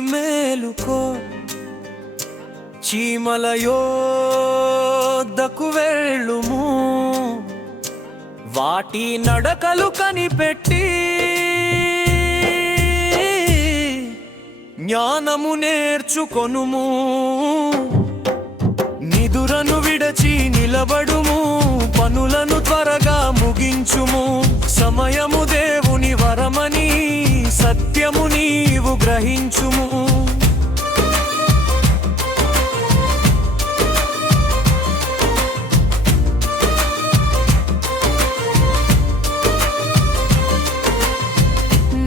మేలుకో. చీమల యోద్దకు వెళ్ళుము. వాటి నడకలు కనిపెట్టి జ్ఞానము నేర్చుకొనుము. నిదురను విడచి నిలబడుము. పనులను త్వరగా ముగించుము. సమయము దేవుని వరమని సత్యము నీవు గ్రహించుము.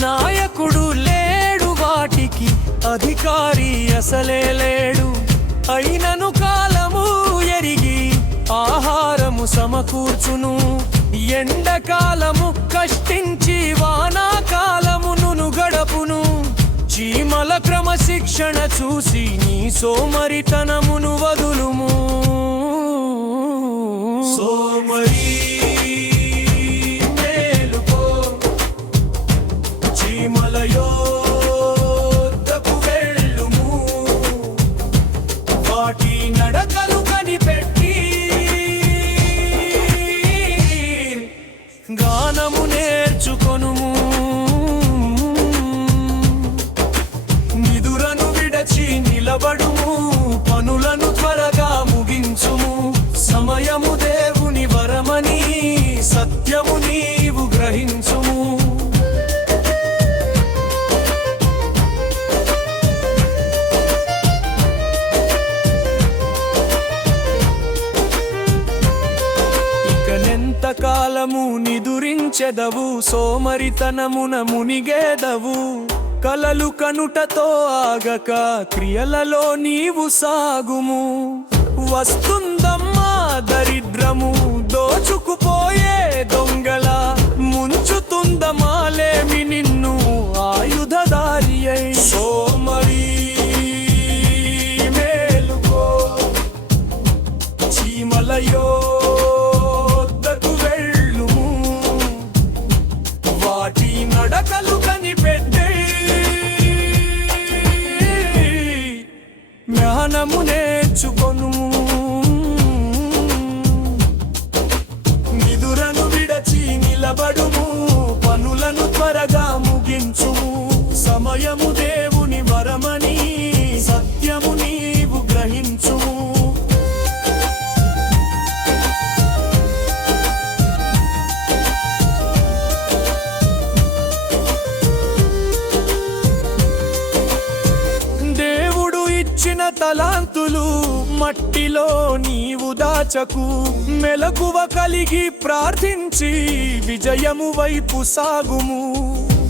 నాయకుడు లేడు వాటికి అధికారి అసలే లేడు. అయినను కాలము ఎరిగి ఆహారము సమకూర్చును. ఎండకాలము కష్టించ చీమల క్రమశిక్షణ చూసి నీ సోమరితనమును వదులుము. సోమరి మేలుకో చీమలయో చెదవు సోమరితనమున మునిగేదవు. కలలు కనుటతో ఆగక క్రియలలో నీవు సాగుము. వస్తుంది విడచి నిలబడుము పనులను పుట్టిన తలాంతులు మట్టిలో నీవు దాచకు. మెలకువ కలిగి ప్రార్థించి విజయము వైపు సాగుము.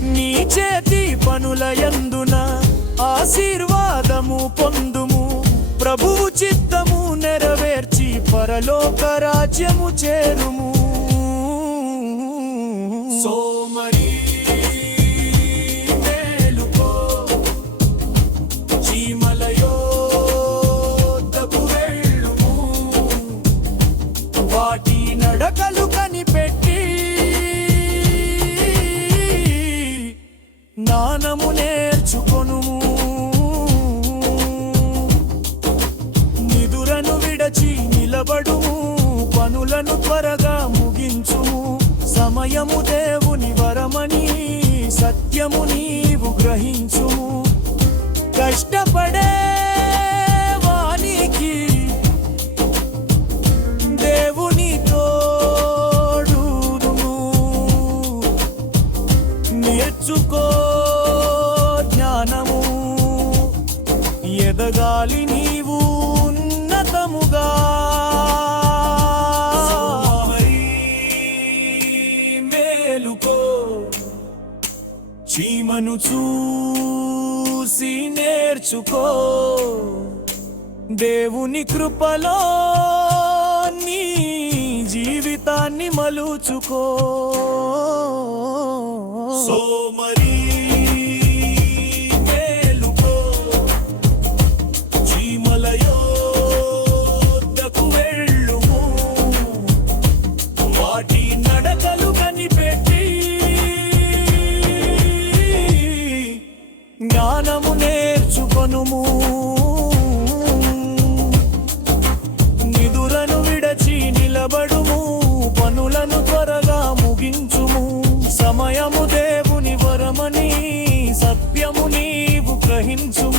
నీ చేతి పనుల యందున ఆశీర్వాదము పొందుము. ప్రభువు చిత్తము నెరవేర్చి పరలోక రాజ్యము చేరుము. సోమరి సత్యము దేవుని వరమని సత్యము నీవు గ్రహించుము కష్టపడే వానికి దేవుని తోడును. నేర్చుకో జ్ఞానము. ఎదగాలి నీవు ఉన్నతముగా. చీమను చూసి నేర్చుకో. దేవుని కృపలో నీ జీవితాన్ని మలుచుకో. సో 做